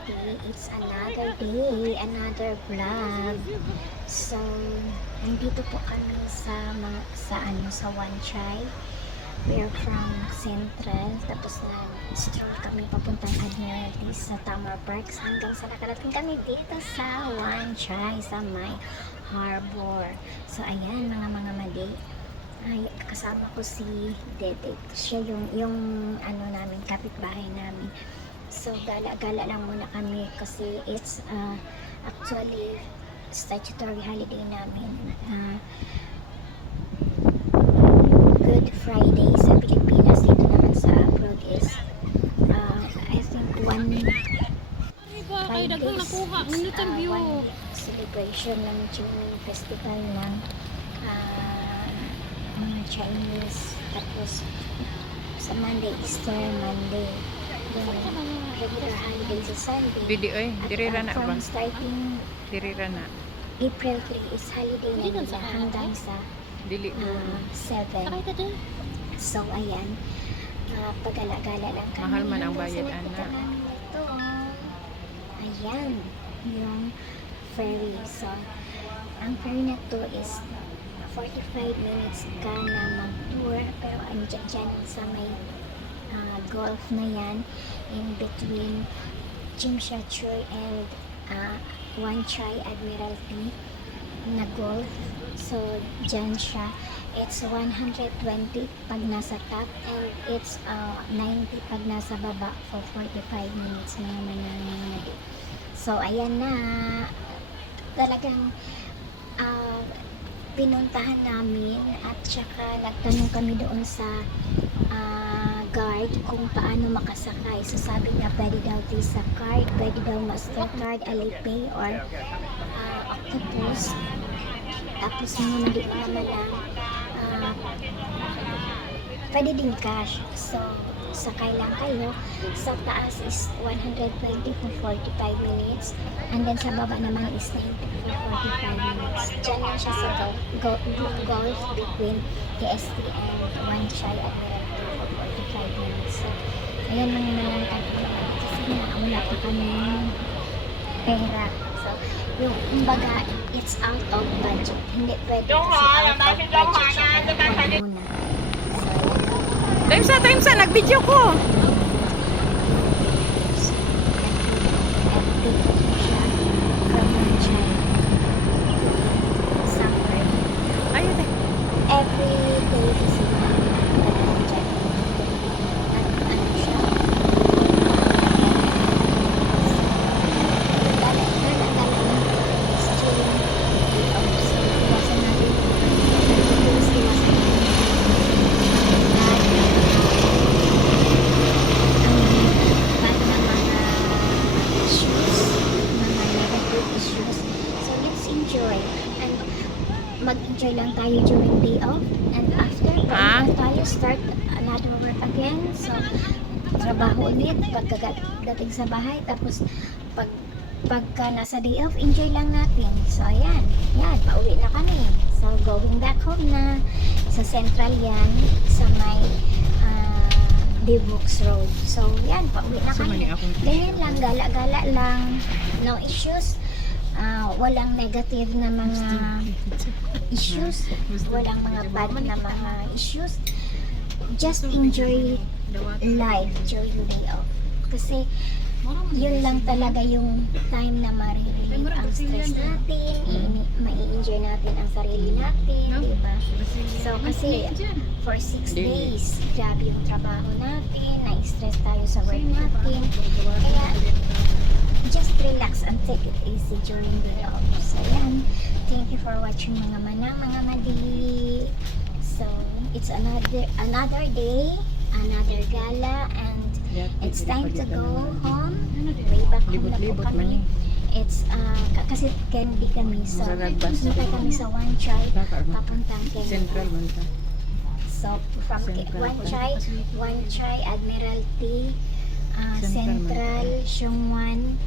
Madi. It's another day, another vlog. So, nandito po kami sa Wan Chai. We are from Central. Tapos na stroll kami papuntang Admiralty sa Tamar Parks hanggang sa nakarating kami dito sa Wan Chai sa may harbor. So, ayan mga Madi. Ay, kasama ko si Dede. Siya yung ano namin, kapitbahay namin. So, gala-gala lang muna kami kasi it's actually statutory holiday namin. Good Friday sa Pilipinas. Dito naman sa abroad is I think 5 days one celebration ng June festival ng mga Chinese. Tapos sa Monday, Easter Monday. Regular holiday sa Sunday. Video dirira na ba? From starting Dirira na. April 3 is holiday na nila hanggang sa Dili 7. So, ayan. Pagala-gala lang kami. Mahal man ang hanggang bayad, sa anak. nagpunta namin ito. Ayan. Yung ferry. So, ang ferry na to is 45 minutes ka na mag-tour. Pero andyan dyan sa may golf na yan in between Chimshachoy and Wan Chai Admiralty na golf. So, dyan siya. It's 120 pag nasa top and it's 90 pag nasa baba for 45 minutes mga mananangadi. So, ayan na. Talagang pinuntahan namin at saka nagtanong kami doon sa guard kung paano makasakay. So, sabi niya pwede daw Visa card, pwede daw Mastercard, Alipay or Octopus. Tapos naman naman lang pwede din cash. So, sakay lang kayo. Sa taas is 120 for 45 minutes. And then sa baba naman is 90 for 45 minutes. Diyan lang siya sa golf between TST and Wan Chai Admiralty for 45 minutes. So, ayan lang naman kasi wala pa kami pera. So, yung kumbaga, it's out of budget. Hindi pwede kasi out of budget siya. Kaya muna. Time sa nag-video ko. Ayun eh. Every day kasi mag-enjoy lang tayo during day off and after tayo start another work again. So, trabaho ulit pagkadating sa bahay tapos pagka nasa day off, enjoy lang natin. So, ayan, pauwi na kami. So, going back home na sa Central yan, sa may Divox Road. So, yan, pauwi na kami. Ganyan lang, gala-gala lang, no issues. Walang negative na mga issues, walang mga bad na mga issues. Just enjoy life during day off. Kasi yun lang talaga yung time na ma-relieve ang stress natin, mai-enjoy natin ang sarili natin, diba? So kasi for 6 days, grabe yung trabaho natin, na-stress tayo sa work natin. Kaya just relax and take it easy during the off. So, yan. Thank you for watching mga Madi. So, it's another day, another gala, and it's time to go home. Way back home na po kami. It's, kasi Candy kami. So, punta kami sa Wan Chai, papuntang Candy. So, from Wan Chai, Admiralty, Central, Siongwan,